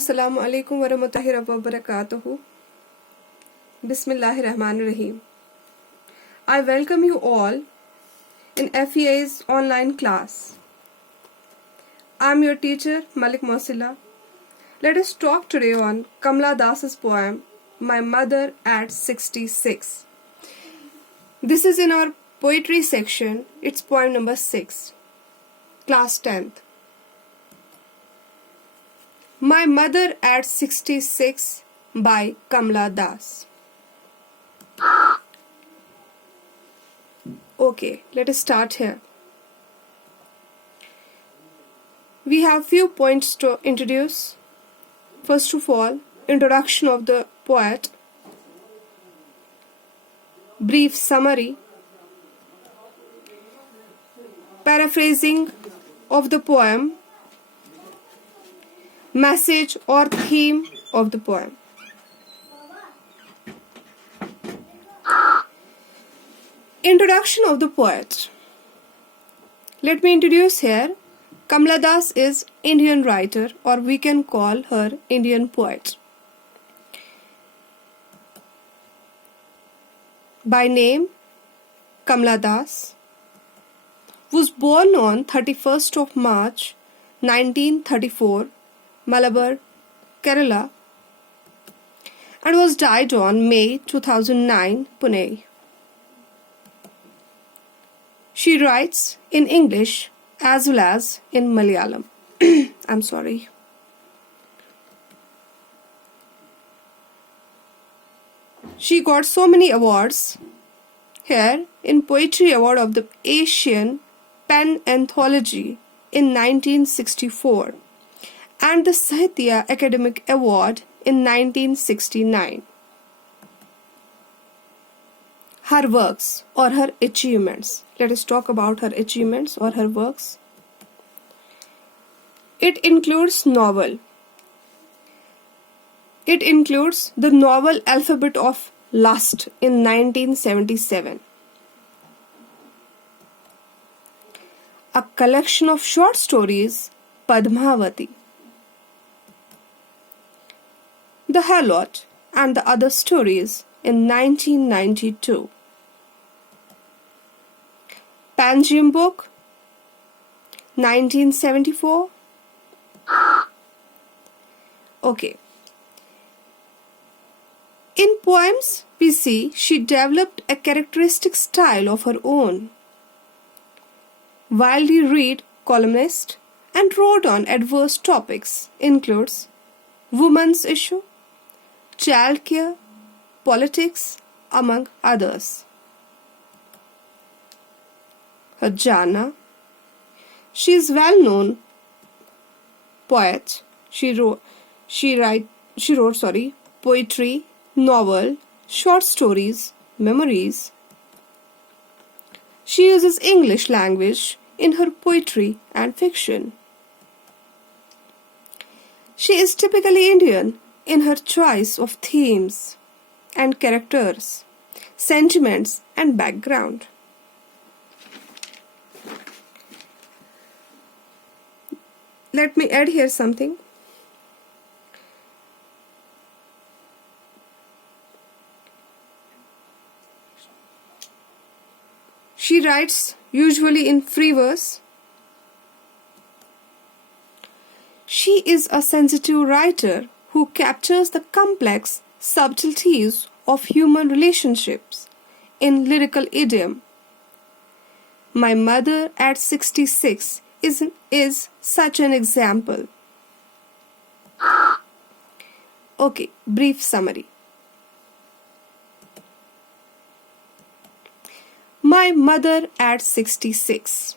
Assalamu alaikum warahmatullahi wabarakatuh. Bismillahirrahmanirrahim. I welcome you all in FEA's online class. I am your teacher Malik Mosilla. Let us talk today on Kamla Das's poem My Mother at 66. This is in our poetry section. It's poem number 6, class 10th. My Mother at 66 by Kamla Das. Okay, let us start here. We have few points to introduce. First of all, introduction of the poet, brief summary, paraphrasing of the poem, message or theme of the poem. Introduction of the poet. Let me introduce here. Kamla Das is Indian writer, or we can call her Indian poet. By name, Kamla Das was born on 31st of March 1934, Malabar, Kerala, and was died on May 2009, Pune. She writes in English as well as in Malayalam. I'm sorry. She got so many awards here in Poetry Award of the Asian Pen Anthology in 1964 and the Sahitya Academic Award in 1969. Her works or her achievements. Let us talk about her achievements or her works. It includes novel. It includes the novel Alphabet of Lust in 1977. A collection of short stories, Padmavati. The Harlot and the Other Stories in 1992. Panjim Book, 1974. Okay. In poems, we see she developed a characteristic style of her own. Widely read columnist and wrote on adverse topics includes women's issue, child care, politics, among others. Her genre. She is well-known poet. She wrote poetry, novel, short stories, memoirs. She uses English language in her poetry and fiction. She is typically Indian in her choice of themes and characters, sentiments and background. Let me add here something. She writes usually in free verse. She is a sensitive writer who captures the complex subtleties of human relationships in lyrical idiom. My Mother at 66 is such an example. Okay, brief summary. My Mother at 66.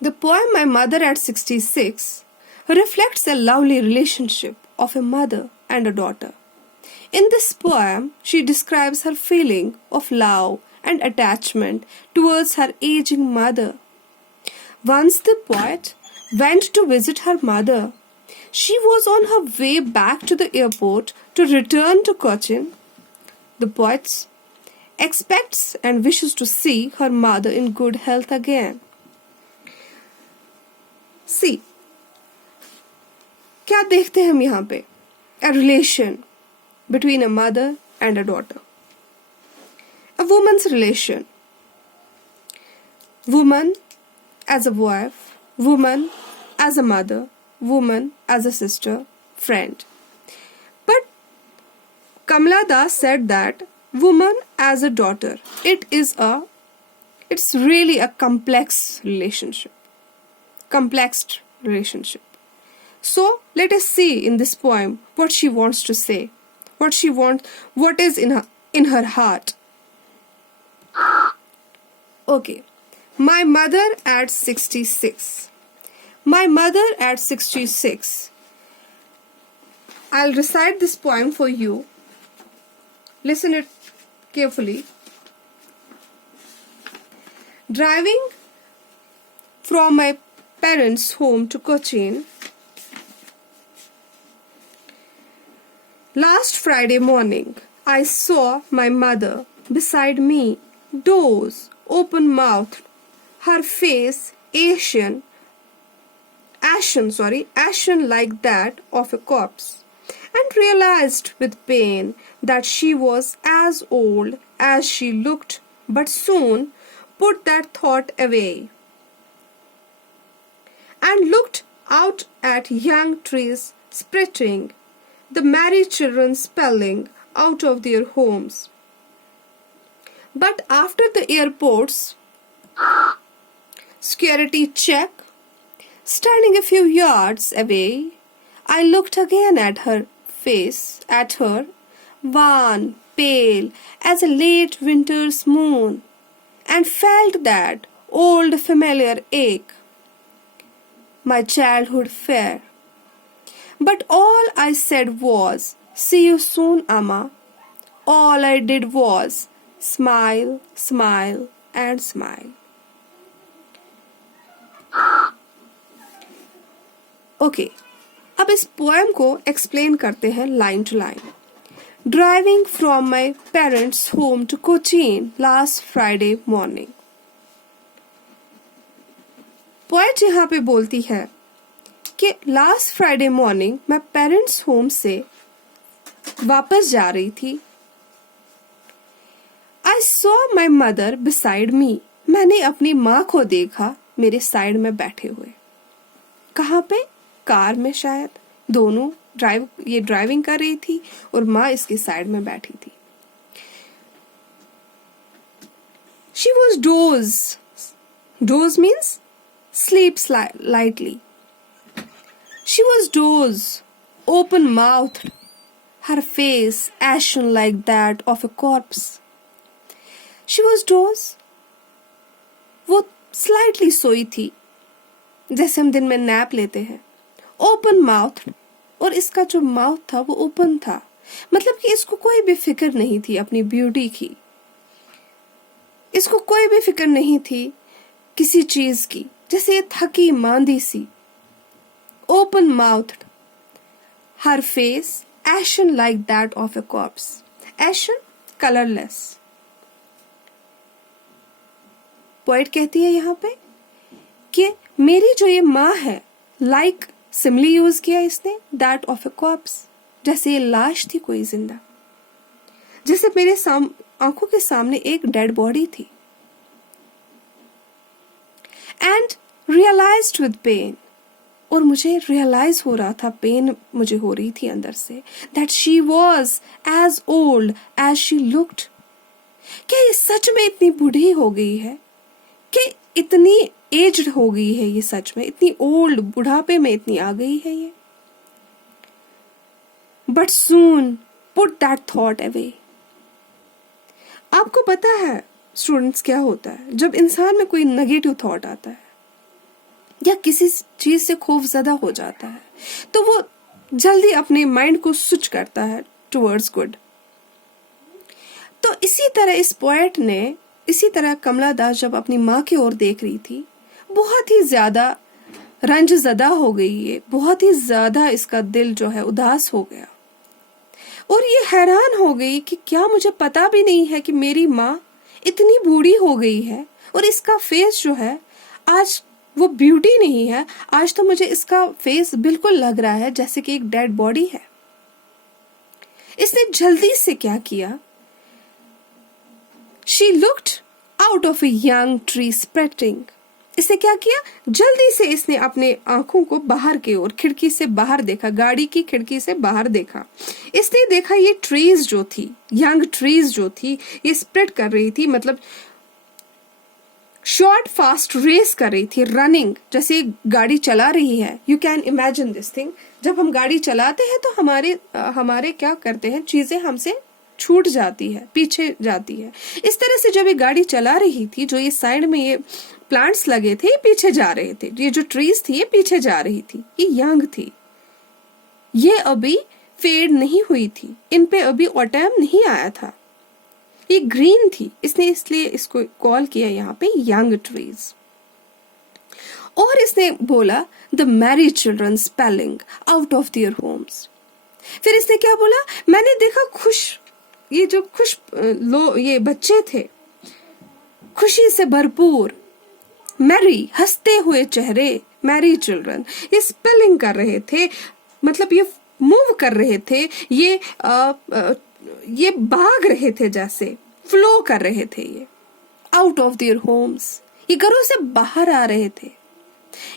The poem My Mother at 66 reflects a lovely relationship of a mother and a daughter. In this poem, she describes her feeling of love and attachment towards her aging mother. Once the poet went to visit her mother, she was on her way back to the airport to return to Cochin. The poet expects and wishes to see her mother in good health again. See, क्या देखते हैं हम यहाँ पे? A relation between a mother and a daughter. A woman's relation. Woman as a wife, woman as a mother, woman as a sister, friend. But Kamala Das said that woman as a daughter, it's really a complex relationship. Complex relationship. So let us see in this poem what she wants to say, what is in her heart. Okay, my mother at 66. My mother at 66. I'll recite this poem for you. Listen it carefully. Driving from my parents' home to Cochin last Friday morning, I saw my mother beside me, doze, open-mouthed, her face ashen like that of a corpse, and realized with pain that she was as old as she looked, but soon put that thought away and looked out at young trees sprouting, the merry children spelling out of their homes. But after the airport's security check, standing a few yards away, I looked again at her face, wan, pale as a late winter's moon, and felt that old familiar ache, my childhood fair. But all I said was, "See you soon, Amma." All I did was smile, smile, and smile. Okay, अब इस poem को explain करते हैं line to line. Driving from my parents' home to Cochin last Friday morning. Poet यहाँ पे बोलती है कि लास्ट फ्राइडे मॉर्निंग मैं पेरेंट्स होम से वापस जा रही थी. I saw my mother beside me. मैंने अपनी माँ को देखा मेरे साइड में बैठे हुए. कहाँ पे? कार में शायद. दोनों ये ड्राइविंग कर रही थी और माँ इसके साइड में बैठी थी. She was dose. Dose means sleeps lightly. She was dozed, open-mouthed, her face ashen like that of a corpse. She was dozed. वो slightly सोई थी, जैसे हम दिन में नैप लेते हैं. Open-mouthed, और इसका जो माउथ था वो ओपन था, मतलब कि इसको कोई भी फिक्र नहीं थी अपनी ब्यूटी की. इसको कोई भी फिक्र नहीं थी किसी चीज की, जैसे ये थकी मांदी सी. Open mouthed, her face ashen like that of a corpse. Ashen, colourless. Poet कहती है यहाँ पे कि मेरी जो ये माँ है, लाइक सिमिली यूज किया इसने, दैट ऑफ ए कॉर्प्स, जैसे ये लाश थी कोई जिंदा, जैसे मेरे आंखों के सामने एक डेड बॉडी थी. एंड रियलाइज्ड विद पेन, और मुझे रियलाइज हो रहा था, पेन मुझे हो रही थी अंदर से, that she was as old as she looked. क्या ये सच में इतनी बूढ़ी हो गई है? कि इतनी एज्ड हो गई है ये सच में? इतनी ओल्ड, बुढ़ापे में इतनी आ गई है ये? But soon put that thought away. आपको पता है स्टूडेंट्स क्या होता है जब इंसान में कोई नेगेटिव थॉट आता है या किसी चीज से खौफजदा हो जाता है, तो वो जल्दी अपने माइंड को स्विच करता है टुवर्ड्स गुड. तो इसी तरह कमला दास जब अपनी माँ की ओर देख रही थी, बहुत ही ज्यादा रंजज़दा हो गई है, बहुत ही ज्यादा इसका दिल जो है उदास हो गया, और ये हैरान हो गई कि क्या मुझे पता भी नहीं है कि मेरी माँ इतनी बूढ़ी हो गई है और इसका फेस जो है आज वो ब्यूटी नहीं है, आज तो मुझे इसका फेस बिल्कुल लग रहा है जैसे कि एक डेड बॉडी है। इसने जल्दी से क्या किया, she looked out of a young tree spreading. इसने क्या किया, जल्दी से इसने अपने आंखों को बाहर की ओर, खिड़की से बाहर देखा, गाड़ी की खिड़की से बाहर देखा। इसने देखा ये ट्रीज जो थी, यंग ट्रीज जो थी, ये स्प्रेड कर रही थी, मतलब शॉर्ट फास्ट रेस कर रही थी, रनिंग, जैसे गाड़ी चला रही है। You can imagine this thing. जब हम गाड़ी चलाते हैं तो हमारे क्या करते हैं, चीजें हमसे छूट जाती है, पीछे जाती है। इस तरह से जब ये गाड़ी चला रही थी, जो ये साइड में ये प्लांट्स लगे थे ये पीछे जा रहे थे, ये जो ट्रीज थी ये पीछे जा रही थी। ये यंग थी, ये अभी फेड नहीं हुई थी, इन पे अभी ऑटम नहीं आया था, ये ग्रीन थी, इसने इसलिए इसको कॉल किया यहाँ पे यंग ट्रीज। और इसने बोला the Mary children spelling out of their homes. फिर इसने क्या बोला, मैंने देखा ये बच्चे थे, खुशी से भरपूर, मैरी, हंसते हुए चेहरे, मैरी चिल्ड्रन, ये स्पेलिंग कर रहे थे, मतलब ये मूव कर रहे थे, ये भाग रहे थे, जैसे फ्लो कर रहे थे, ये आउट ऑफ देयर होम्स, ये घरों से बाहर आ रहे थे।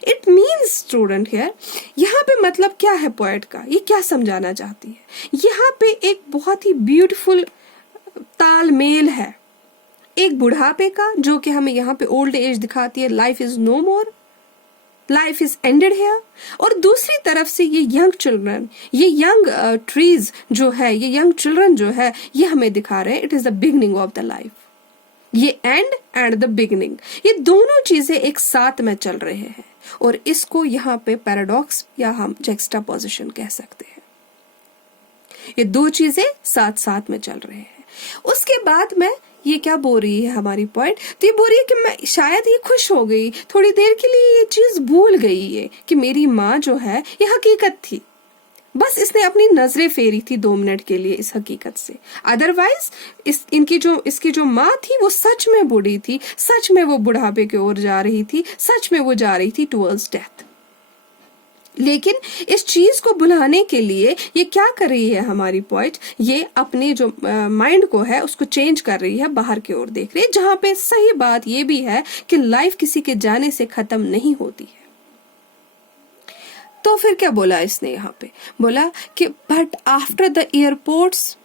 इट मीन्स स्टूडेंट हियर, यहाँ पे मतलब क्या है पोएट का, ये क्या समझाना चाहती है, यहाँ पे एक बहुत ही ब्यूटीफुल तालमेल है, एक बुढ़ापे का जो कि हमें यहाँ पे ओल्ड एज दिखाती है, life is no more, life is ended here, और दूसरी तरफ से ये यंग चिल्ड्रन, ये यंग ट्रीज जो है, ये यंग चिल्ड्रन जो है, ये हमें दिखा रहे हैं it is the beginning of the life. ये एंड एंड द बिगनिंग, ये दोनों चीजें एक साथ में चल रहे हैं, और इसको यहाँ पे पैराडॉक्स या हम जेक्सटापोजिशन कह सकते हैं। ये दो चीजें साथ साथ में चल रहे हैं। उसके बाद में ये क्या बोल रही है हमारी पॉइंट, तो ये बोल रही है कि मैं शायद ये खुश हो गई, थोड़ी देर के लिए ये चीज भूल गई है कि मेरी माँ जो है ये हकीकत थी, बस इसने अपनी नजरें फेरी थी 2 मिनट के लिए इस हकीकत से। अदरवाइज इसकी जो माँ थी वो सच में बूढ़ी थी, सच में वो बुढ़ापे की ओर जा रही थी, सच में वो जा रही थी टुवर्ड्स डेथ। लेकिन इस चीज को भुलाने के लिए ये क्या कर रही है हमारी पॉइंट, ये अपने जो माइंड को है उसको चेंज कर रही है, बाहर की ओर देख रही है, जहां पे सही बात ये भी है कि लाइफ किसी के जाने से खत्म नहीं होती है। तो फिर क्या बोला इसने यहाँ पे, बोला कि but after the airports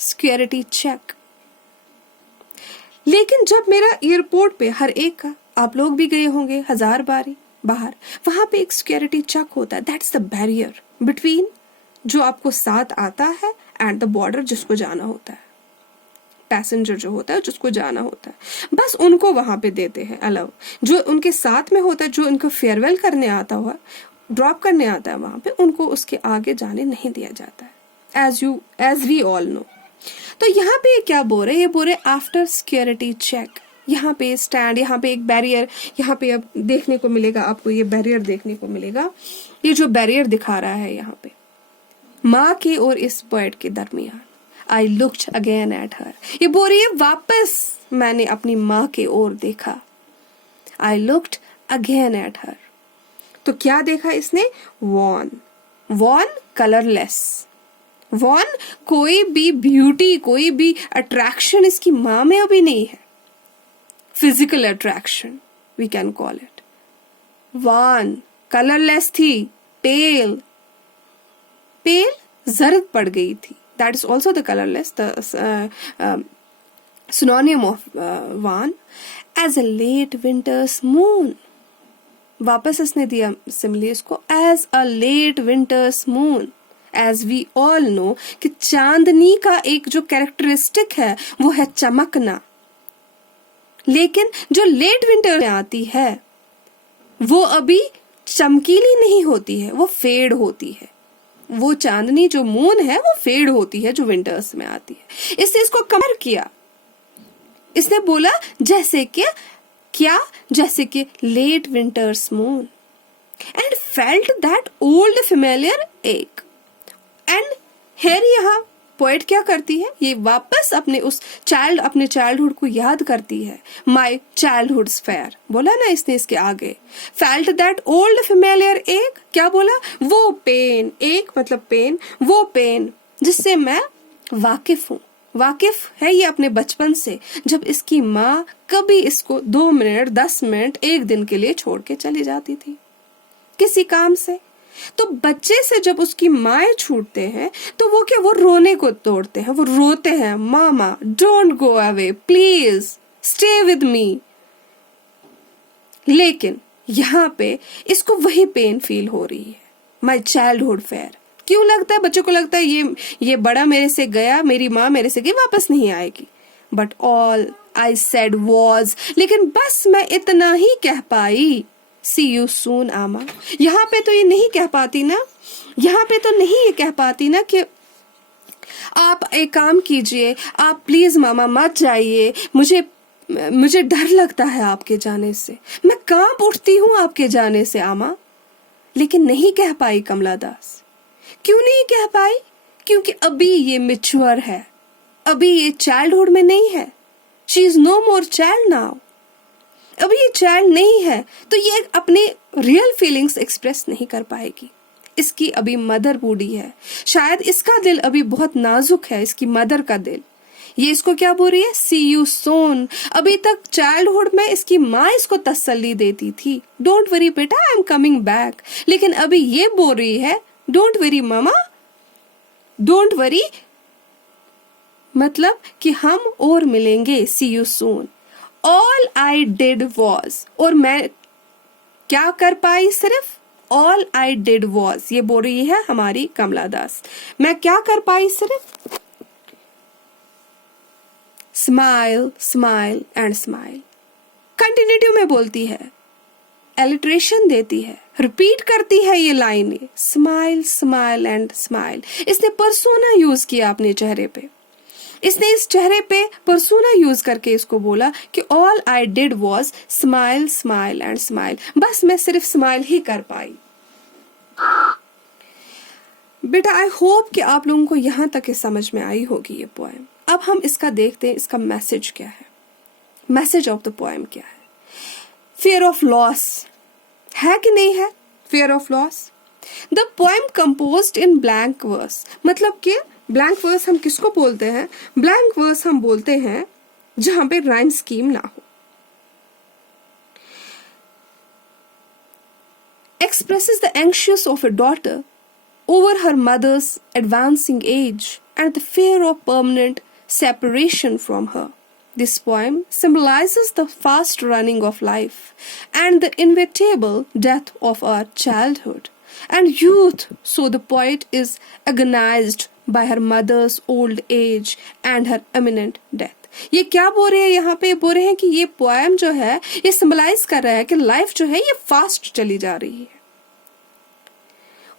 security check, लेकिन जब मेरा एयरपोर्ट पे हर एक का, आप लोग भी गए होंगे 1000 बारी बाहर, वहां पे एक सिक्योरिटी चेक होता है, दैट्स द बैरियर बिटवीन जो आपको साथ आता है एंड द बॉर्डर जिसको जाना होता है, पैसेंजर जो होता है जिसको जाना होता है, बस उनको वहां पे देते हैं अलाउ, जो उनके साथ में होता है, जो उनको फेयरवेल करने आता हुआ, ड्रॉप करने आता है वहां पे, उनको उसके आगे जाने नहीं दिया जाता है, एज वी ऑल नो। तो यहाँ पे क्या बोल रहे, ये बोल रहे आफ्टर सिक्योरिटी चेक, यहाँ पे स्टैंड, यहाँ पे एक बैरियर, यहाँ पे अब देखने को मिलेगा आपको, ये बैरियर देखने को मिलेगा, ये जो बैरियर दिखा रहा है यहाँ पे माँ के और इस पोएट के दरमियान। I looked again at her, ये बोल रही है वापस मैंने अपनी माँ के ओर देखा। I looked again at her, तो क्या देखा इसने, वॉन कलरलेस, वॉन कोई भी ब्यूटी, कोई भी अट्रैक्शन इसकी माँ में अभी नहीं है, physical attraction we can call it. Wan colourless थी, पेल जर्द पड़ गई थी, that is also the colourless, the synonym of wan, as a late winter's moon, वापस इसने दिया सिमिली इसको, as a late winter's moon. As we all know कि चांदनी का एक जो कैरेक्टरिस्टिक है वो है चमकना, लेकिन जो लेट विंटर में आती है वो अभी चमकीली नहीं होती है, वो फेड होती है, वो चांदनी जो मून है वो फेड होती है जो विंटर्स में आती है। इसने इसको कंपेयर किया, इसने बोला जैसे कि क्या, जैसे कि late winter's moon, and felt that old familiar ache, and here यहाँ पोएट क्या करती है, ये वापस अपने चाइल्डहुड को याद करती है। माई चाइल्डहुड्स फेयर बोला ना इसने इसके आगे। फेल्ट दैट ओल्ड फेमिलियर एक, क्या बोला, वो पेन, एक मतलब पेन, वो पेन जिससे मैं वाकिफ हूँ। वाकिफ है ये अपने बचपन से, जब इसकी माँ कभी इसको 2 मिनट 10 मिनट 1 दिन के लिए छोड़ के चली जाती थी किसी काम से। तो बच्चे से जब उसकी माएँ छूटते हैं तो वो क्या, वो रोने को तोड़ते हैं, वो रोते हैं, mama don't go away please stay with me. लेकिन यहाँ पे इसको वही पेन फील हो रही है, माई चाइल्डहुड फेयर। क्यों लगता है बच्चों को, लगता है ये बड़ा मेरे से गया, मेरी माँ मेरे से गई, वापस नहीं आएगी। But all I said was, लेकिन बस मैं इतना ही कह पाई, सी यू सून आमा। यहाँ पे तो ये नहीं कह पाती ना, यहाँ पे तो नहीं ये कह पाती ना कि आप एक काम कीजिए, आप प्लीज मामा मत जाइए, मुझे डर लगता है आपके जाने से, मैं कांप उठती हूँ आपके जाने से आमा। लेकिन नहीं कह पाई कमला दास। क्यों नहीं कह पाई? क्योंकि अभी ये मैच्योर है, अभी ये चाइल्डहुड में नहीं है। She is no more child now. अभी ये चाइल्ड नहीं है तो ये अपने रियल फीलिंग्स एक्सप्रेस नहीं कर पाएगी। इसकी अभी मदर बूढ़ी है, शायद इसका दिल अभी बहुत नाजुक है, इसकी मदर का दिल। ये इसको क्या बोल रही है, सी यू सोन। अभी तक चाइल्डहुड में इसकी माँ इसको तसल्ली देती थी, डोंट वरी बेटा आई एम कमिंग बैक। लेकिन अभी ये बोल रही है don't worry mama, don't worry मतलब कि हम और मिलेंगे, see you soon. All I did was, और मैं क्या कर पाई सिर्फ, ऑल आई डिड वॉज, ये बोल रही है हमारी कमला दास, मैं क्या कर पाई सिर्फ, स्माइल स्माइल एंड स्माइल। कंटिन्यूटिव में बोलती है, एलिट्रेशन देती है, रिपीट करती है ये लाइनें, स्माइल स्माइल एंड स्माइल। इसने पर्सोना यूज किया अपने चेहरे पे, इसने इस चेहरे पे पर्सोना यूज करके इसको बोला कि all I did was smile smile and smile, बस मैं सिर्फ स्माइल ही कर पाई। बेटा आई होप कि आप लोगों को यहां तक समझ में आई होगी ये पोएम। अब हम इसका देखते हैं, इसका मैसेज क्या है, मैसेज ऑफ द पोएम क्या है। फियर ऑफ लॉस है कि नहीं है, fear of loss. The poem composed in blank verse, मतलब कि ब्लैंक वर्स हम किसको बोलते हैं, ब्लैंक वर्स हम बोलते हैं जहां पे राइम स्कीम ना हो। Expresses the anxious of a daughter over her mother's advancing age and the fear of permanent separation from her. This poem symbolizes the fast running of life and the inevitable death of our childhood and youth. So the poet is agonized by her mother's old age and her imminent death. ये क्या बोल रहे हैं यहाँ पे, बोल रहे हैं कि ये पोएम जो है ये सिंबलाइज कर रहा है कि लाइफ जो है ये फास्ट चली जा रही है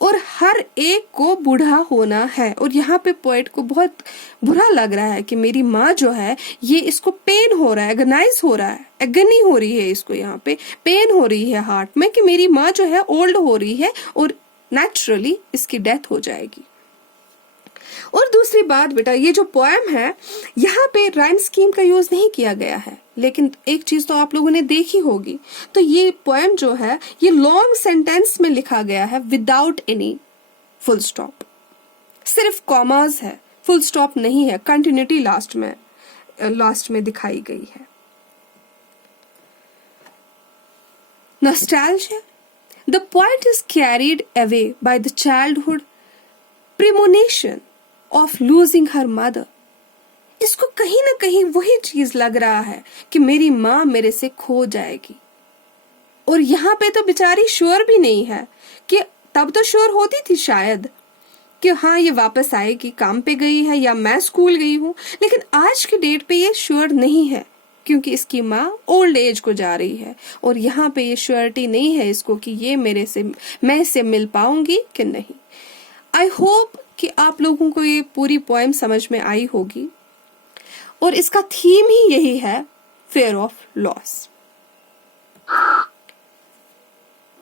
और हर एक को बूढ़ा होना है। और यहाँ पे पोएट को बहुत बुरा लग रहा है कि मेरी माँ जो है ये इसको पेन हो रहा है, एगनाइज हो रहा है, एगनी हो रही है इसको, यहाँ पे पेन हो रही है हार्ट में कि मेरी माँ जो है ओल्ड हो रही है और नेचुरली इसकी डेथ हो जाएगी। और दूसरी बात बेटा, ये जो पोएम है यहाँ पे राइम स्कीम का यूज नहीं किया गया है, लेकिन एक चीज तो आप लोगों ने देखी होगी, तो ये पोएम जो है ये लॉन्ग सेंटेंस में लिखा गया है विदाउट एनी फुल स्टॉप, सिर्फ कॉमास है, फुल स्टॉप नहीं है, कंटिन्यूटी लास्ट में दिखाई गई है। Nostalgia. The poet is carried away by the childhood premonition of losing her mother. इसको कहीं ना कहीं वही चीज लग रहा है कि मेरी माँ मेरे से खो जाएगी। और यहाँ पे तो बेचारी श्योर भी नहीं है कि, तब तो श्योर होती थी शायद कि हाँ ये वापस आएगी, काम पे गई है या मैं स्कूल गई हूँ, लेकिन आज की डेट पे ये श्योर नहीं है क्योंकि इसकी माँ ओल्ड एज को जा रही है और यहाँ पे ये श्योरिटी नहीं है इसको कि ये मैं इससे मिल पाऊंगी कि नहीं। आई होप कि आप लोगों को ये पूरी पोएम समझ में आई होगी और इसका थीम ही यही है, fear of loss.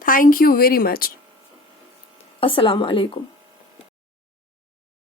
Thank you very much. Assalamu alaikum.